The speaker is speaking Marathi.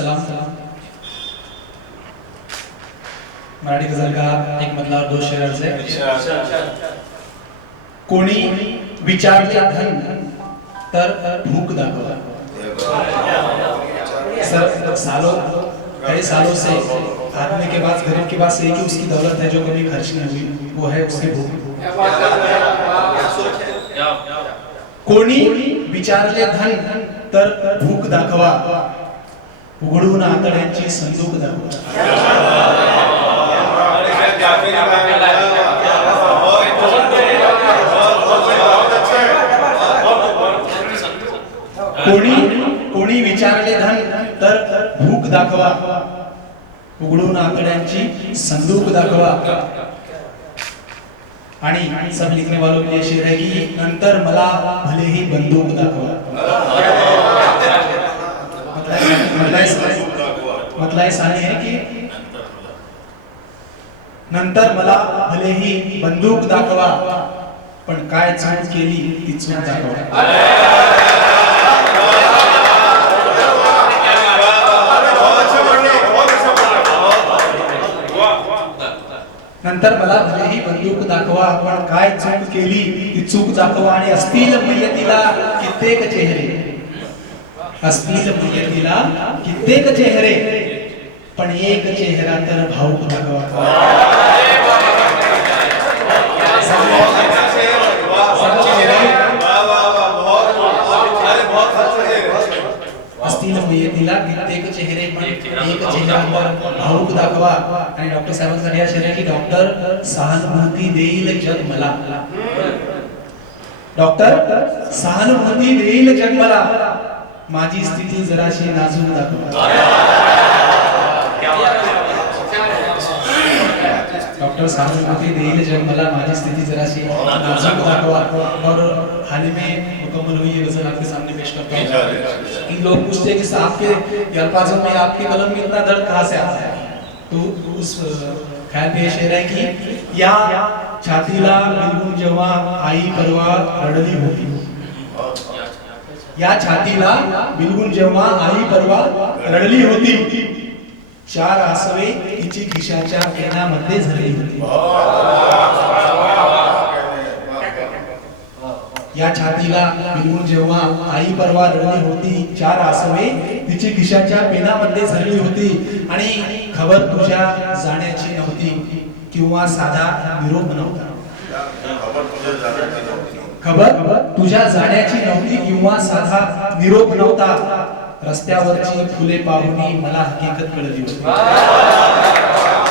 सलाम सलाम। मराठी गजल का एक मधला और दो शेर अर्ज है। कोणी विचारले धन तर भूक दाखवा। सर सालों कई सालों से आदमी के पास गरीब के पास एक ही उसकी दौलत है जो कभी खर्च नहीं हुई, वो है उसकी भूख। कोणी विचारले धन तर भूक दाखवा, उघडून आतड्यांची संदूक दाखवा। कोणी विचारले धन तर भूक दाखवा, उघडून आतड्यांची संदूक दाखवा। आणि सब लिखने वालों के लिए शेर है कि नंतर मला भले ही बंदूक दाखवा। मतलब ऐसा नहीं है कि नंतर मला भले ही बंदूक दाखवा, पण काय चूक केली ती चूक दाखवा। नंतर मला भले ही बंदूक दाखवा, पण काय चूक केली ती चूक दाखवा। आणि असतील मय्यतीला कित्येक चेहरे, असतील मय्यतीला कित्येक चेहरे, पण एक चेहरा तर भाऊक दाखवा। असतील मय्यतीला कित्येक चेहरे, पण एक चेहरा तर भाऊक दाखवा। आणि डॉक्टर साहेबांसाठी हा शेर आहे की डॉक्टर सहानुभूती देईल जग मला, डॉक्टर सहानुभूती देईल जग मला, माझी स्थिती जराशी नाजूक दाखवा। डॉक्टर सहानुभूती देईल जग मला, माझी स्थिति जरासी नाजुक दाखवा। और हाल ही में मुकम्मल हुई ये गजल आपके सामने पेश करता हूँ। कि लोग पूछते हैं कि साहब के अल्फाजों में आपके कलम में इतना दर्द कहाँ से आता है, तो उस ख्याल पे शेर है कि या छातीला बिलगून जेव्हा आई परवा रडली होती, या छातीला बिलगून जेव्हा आई परवा रडली होती, चार आसवे तिची खिशाच्या पेनामध्ये झरली होती। या छातीला बिलगून जेव्हा आई परवा रडली होती, चार आसवे तिची खिशाच्या पेनामध्ये झरली होती। आणि खबर तुझ्या जाण्याची नव्हती किंवा साधा निरोप नव्हता, खबर तुझ्या जाण्याची नव्हती किंवा साधा निरोप नव्हता। रस्त्यावरची फुले पाहुनी मला हकीकत कळली होती।